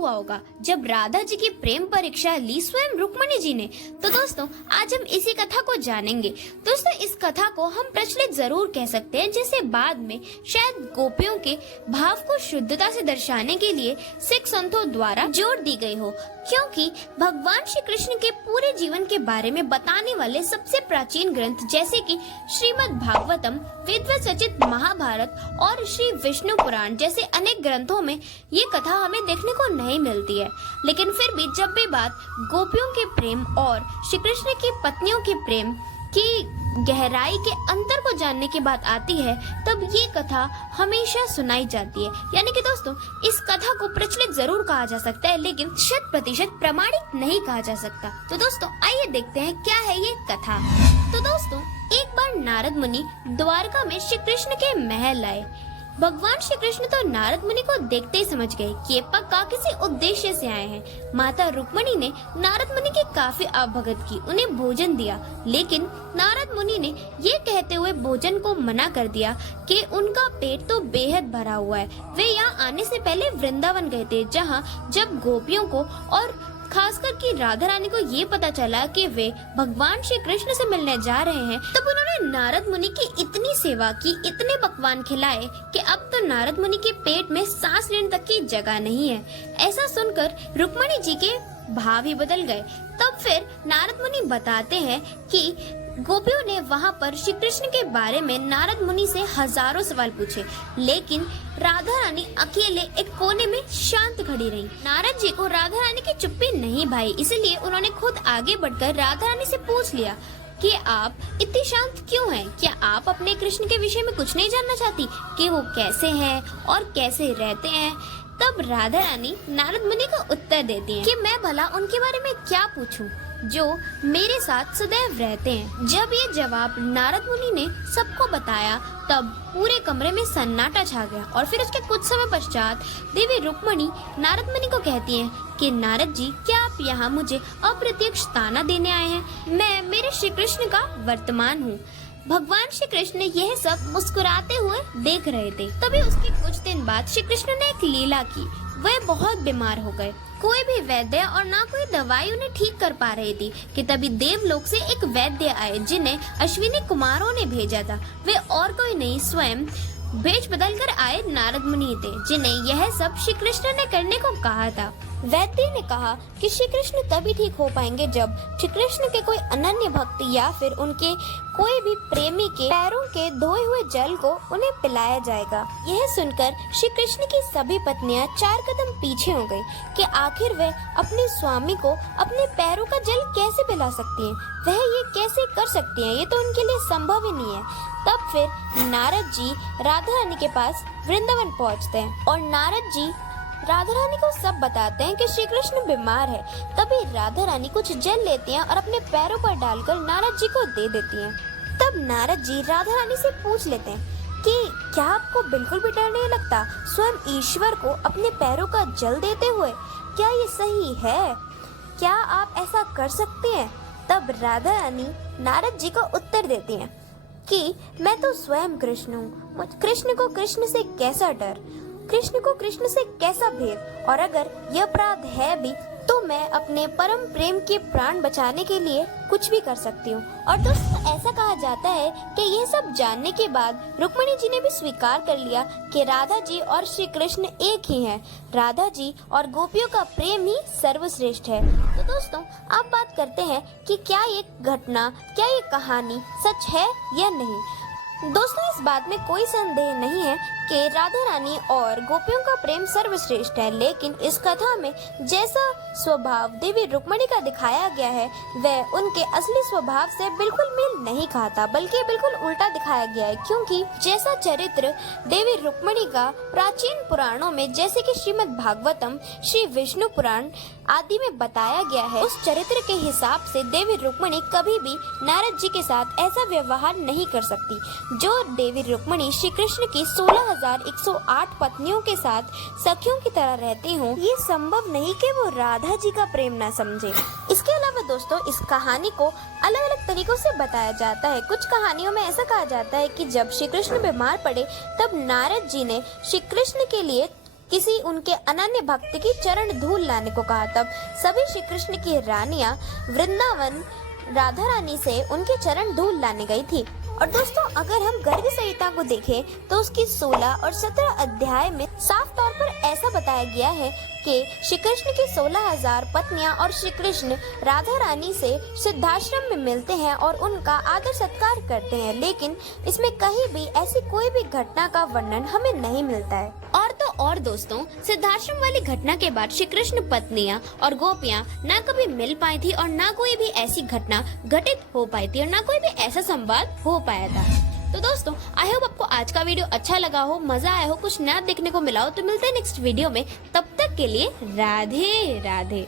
हुआ होगा जब राधा जी की प्रेम परीक्षा ली स्वयं रुक्मणी जी ने। तो दोस्तों आज हम इसी कथा को जानेंगे। दोस्तों इस कथा को हम प्रचलित जरूर कह सकते हैं, जिसे बाद में शायद गोपियों के भाव को शुद्धता से दर्शाने के लिए सिख संतों द्वारा जोड़ दी गई हो, क्योंकि भगवान श्री कृष्ण के पूरे जीवन के बारे में बताने वाले सबसे प्राचीन ग्रंथ जैसे कि श्रीमद् भागवतम, वेद सचित महाभारत और श्री विष्णु पुराण जैसे अनेक ग्रंथों में ये कथा हमें देखने को नहीं मिलती है। लेकिन फिर भी जब भी बात गोपियों के प्रेम और श्री कृष्ण की पत्नियों के प्रेम की गहराई के अंतर को जानने की बात आती है, तब ये कथा हमेशा सुनाई जाती है। यानी कि दोस्तों इस कथा को प्रचलित जरूर कहा जा सकता है, लेकिन 100% प्रमाणित नहीं कहा जा सकता। तो दोस्तों आइए देखते हैं क्या है ये कथा। तो दोस्तों एक बार नारद मुनि द्वारका में श्री कृष्ण के महल आए। भगवान श्री कृष्ण तो नारद मुनि को देखते ही समझ गए कि ये पक्का किसी उद्देश्य से आए हैं। माता रुक्मणी ने नारद मुनि की काफी अवभगत की, उन्हें भोजन दिया, लेकिन नारद मुनि ने ये कहते हुए भोजन को मना कर दिया कि उनका पेट तो बेहद भरा हुआ है। वे यहाँ आने से पहले वृंदावन गए थे, जहाँ जब गोपियों को और खासकर कि राधा रानी को ये पता चला कि वे भगवान श्री कृष्ण से मिलने जा रहे हैं, तब उन्होंने नारद मुनि की इतनी सेवा की, इतने पकवान खिलाए कि अब तो नारद मुनि के पेट में सांस लेने तक की जगह नहीं है। ऐसा सुनकर रुक्मणी जी के भाव ही बदल गए। तब फिर नारद मुनि बताते हैं कि गोपियों ने वहाँ पर श्री कृष्ण के बारे में नारद मुनि से हजारों सवाल पूछे, लेकिन राधा रानी अकेले एक कोने में शांत खड़ी रही। नारद जी को राधा रानी की चुप्पी नहीं भाई, इसलिए उन्होंने खुद आगे बढ़कर राधा रानी से पूछ लिया कि आप इतनी शांत क्यों हैं? क्या आप अपने कृष्ण के विषय में कुछ नहीं जानना चाहती कि वो कैसे हैं और कैसे रहते हैं? तब राधा रानी नारद मुनि को उत्तर देती हैं कि मैं भला उनके बारे में क्या पूछूं जो मेरे साथ सदैव रहते हैं। जब ये जवाब नारद मुनि ने सबको बताया, तब पूरे कमरे में सन्नाटा छा गया और फिर उसके कुछ समय पश्चात देवी रुक्मणी नारद मुनि को कहती हैं कि नारद जी, क्या आप यहाँ मुझे अप्रत्यक्ष ताना देने आए हैं? मैं मेरे श्री कृष्ण का वर्तमान हूँ। भगवान श्री कृष्ण यह सब मुस्कुराते हुए देख रहे थे। तभी उसके कुछ दिन बाद श्री कृष्ण ने एक लीला की। वह बहुत बीमार हो गए। कोई भी वैद्य और ना कोई दवाई उन्हें ठीक कर पा रही थी कि तभी देवलोक से एक वैद्य आए, जिन्हें अश्विनी कुमारों ने भेजा था। वे और कोई नहीं, स्वयं भेष बदल कर आए नारद मुनि थे, जिन्हें यह सब श्री कृष्ण ने करने को कहा था। वैद्य ने कहा कि श्री कृष्ण तभी ठीक हो पाएंगे जब श्री कृष्ण के कोई अनन्य भक्त या फिर उनके कोई भी प्रेमी के पैरों के धोए हुए जल को उन्हें पिलाया जाएगा। यह सुनकर श्री कृष्ण की सभी पत्नियां 4 कदम पीछे हो गयी कि आखिर वे अपने स्वामी को अपने पैरों का जल कैसे पिला सकती हैं? वह ये कैसे कर सकती हैं? ये तो उनके लिए संभव ही नहीं है। तब फिर नारद जी राधा रानी के पास वृंदावन पहुँचते हैं और नारद जी राधा रानी को सब बताते हैं कि श्री कृष्ण बीमार है। तभी राधा रानी कुछ जल लेती हैं और अपने पैरों पर डालकर नारद जी को दे देती हैं। तब नारद जी राधा रानी से पूछ लेते हैं कि क्या आपको बिल्कुल भी डर नहीं लगता स्वयं ईश्वर को अपने पैरों का जल देते हुए? क्या ये सही है? क्या आप ऐसा कर सकते हैं? तब राधा रानी नारद जी को उत्तर देती हैं कि मैं तो स्वयं कृष्ण हूँ। कृष्ण को कृष्ण से कैसा डर, कृष्ण को कृष्ण से कैसा भेद, और अगर यह अपराध है भी तो मैं अपने परम प्रेम के प्राण बचाने के लिए कुछ भी कर सकती हूँ। और दोस्तों ऐसा कहा जाता है कि यह सब जानने के बाद रुक्मणी जी ने भी स्वीकार कर लिया कि राधा जी और श्री कृष्ण एक ही हैं। राधा जी और गोपियों का प्रेम ही सर्वश्रेष्ठ है। तो दोस्तों आप बात करते हैं कि क्या ये घटना, क्या ये कहानी सच है या नहीं। दोस्तों इस बात में कोई संदेह नहीं है कि राधा रानी और गोपियों का प्रेम सर्वश्रेष्ठ है, लेकिन इस कथा में जैसा स्वभाव देवी रुक्मणी का दिखाया गया है वह उनके असली स्वभाव से बिल्कुल मेल नहीं खाता, बल्कि बिल्कुल उल्टा दिखाया गया है। क्योंकि जैसा चरित्र देवी रुक्मणी का प्राचीन पुराणों में जैसे कि श्रीमद् भागवतम, श्री विष्णु पुराण आदि में बताया गया है, उस चरित्र के हिसाब से देवी रुक्मणी कभी भी नारद जी के साथ ऐसा व्यवहार नहीं कर सकती। जो देवी रुक्मणी श्री कृष्ण की 16,108 पत्नियों के साथ सखियों की तरह रहती हूँ, ये संभव नहीं कि वो राधा जी का प्रेम ना समझे। इसके अलावा दोस्तों इस कहानी को अलग अलग तरीकों से बताया जाता है। कुछ कहानियों में ऐसा कहा जाता है कि जब श्री कृष्ण बीमार पड़े तब नारद जी ने श्री कृष्ण के लिए किसी उनके अनन्य भक्त की चरण धूल लाने को कहा। तब सभी श्री कृष्ण की रानियां वृंदावन राधा रानी से उनके चरण धूल लाने गई थी। और दोस्तों, अगर हम गर्ग संहिता को देखें तो उसकी 16 और 17 अध्याय में साफ तौर पर ऐसा बताया गया है कि श्री कृष्ण की 16,000 पत्नियां और श्री कृष्ण राधा रानी से सिद्धाश्रम में मिलते हैं और उनका आदर सत्कार करते हैं, लेकिन इसमें कहीं भी ऐसी कोई भी घटना का वर्णन हमें नहीं मिलता है। और तो और दोस्तों, सिद्धाश्रम वाली घटना के बाद श्री कृष्ण पत्नियां और गोपियां न कभी मिल पाई थी और न कोई भी ऐसी घटना घटित हो पाई थी और न कोई भी ऐसा संवाद हो पाया था। तो दोस्तों, आई होप आपको आज का वीडियो अच्छा लगा हो, मजा आया हो, कुछ नया देखने को मिला हो। तो मिलते हैं नेक्स्ट वीडियो में, तब तक के लिए राधे राधे।